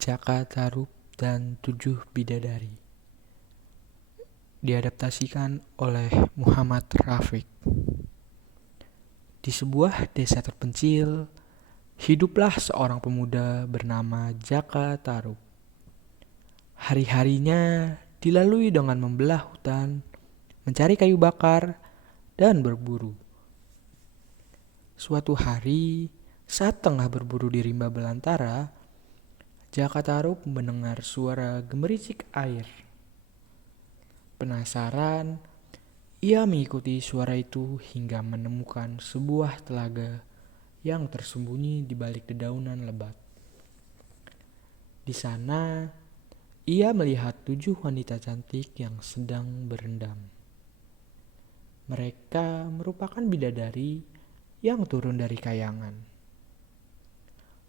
Jaka Tarub dan Tujuh Bidadari. Diadaptasikan oleh Muhammad Rafiq. Di sebuah desa terpencil, hiduplah seorang pemuda bernama Jaka Tarub. Hari-harinya dilalui dengan membelah hutan, mencari kayu bakar, dan berburu. Suatu hari, saat tengah berburu di rimba belantara, Jaka Tarub mendengar suara gemericik air. Penasaran, ia mengikuti suara itu hingga menemukan sebuah telaga yang tersembunyi di balik dedaunan lebat. Di sana, ia melihat 7 wanita cantik yang sedang berendam. Mereka merupakan bidadari yang turun dari kayangan.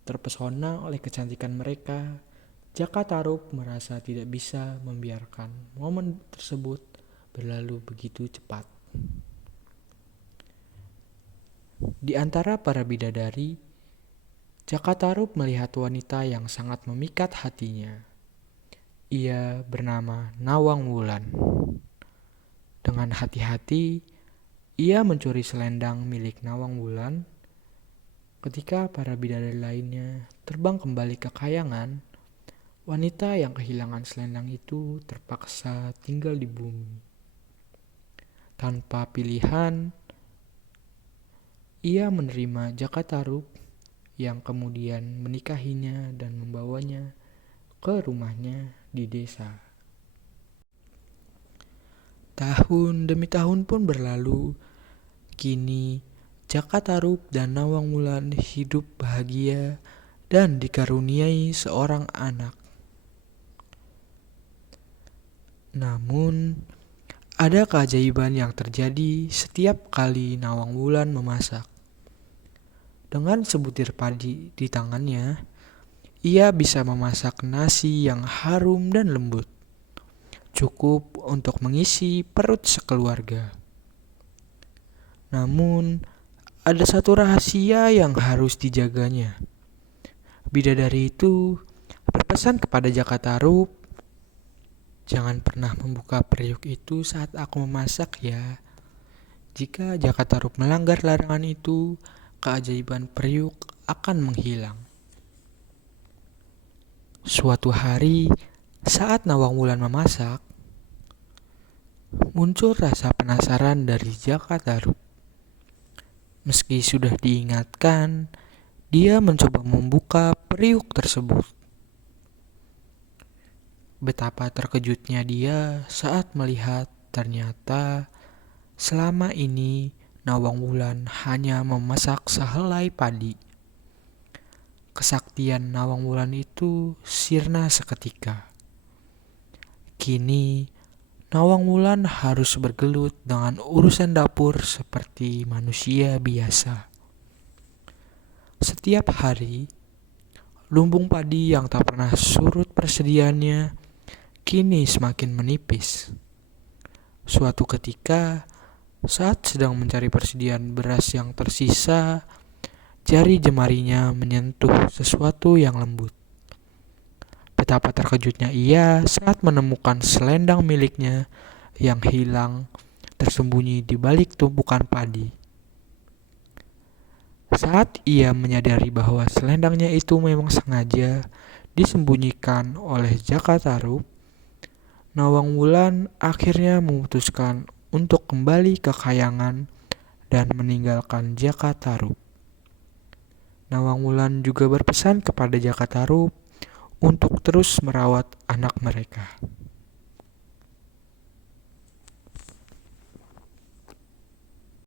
Terpesona oleh kecantikan mereka, Jaka Tarub merasa tidak bisa membiarkan momen tersebut berlalu begitu cepat. Di antara para bidadari, Jaka Tarub melihat wanita yang sangat memikat hatinya. Ia bernama Nawang Wulan. Dengan hati-hati, ia mencuri selendang milik Nawang Wulan. Ketika para bidadari lainnya terbang kembali ke kayangan, wanita yang kehilangan selendang itu terpaksa tinggal di bumi. Tanpa pilihan, ia menerima Jaka Tarub yang kemudian menikahinya dan membawanya ke rumahnya di desa. Tahun demi tahun pun berlalu. Kini Jaka Tarub dan Nawang Wulan hidup bahagia dan dikaruniai seorang anak. Namun, ada keajaiban yang terjadi setiap kali Nawang Wulan memasak. Dengan sebutir padi di tangannya, ia bisa memasak nasi yang harum dan lembut, cukup untuk mengisi perut sekeluarga. Namun, ada satu rahasia yang harus dijaganya. Bidadari itu berpesan kepada Jaka Tarub, "Jangan pernah membuka periuk itu saat aku memasak ya. Jika Jaka Tarub melanggar larangan itu, keajaiban periuk akan menghilang." Suatu hari, saat Nawang Wulan memasak, muncul rasa penasaran dari Jaka Tarub. Meski sudah diingatkan, dia mencoba membuka periuk tersebut. Betapa terkejutnya dia saat melihat ternyata selama ini Nawang Wulan hanya memasak sehelai padi. Kesaktian Nawang Wulan itu sirna seketika. Kini Nawang Wulan harus bergelut dengan urusan dapur seperti manusia biasa. Setiap hari, lumbung padi yang tak pernah surut persediaannya kini semakin menipis. Suatu ketika, saat sedang mencari persediaan beras yang tersisa, jari jemarinya menyentuh sesuatu yang lembut. Betapa terkejutnya ia saat menemukan selendang miliknya yang hilang tersembunyi di balik tumpukan padi. Saat ia menyadari bahwa selendangnya itu memang sengaja disembunyikan oleh Jaka Tarub, Nawang Wulan akhirnya memutuskan untuk kembali ke kayangan dan meninggalkan Jaka Tarub. Nawang Wulan juga berpesan kepada Jaka Tarub untuk terus merawat anak mereka.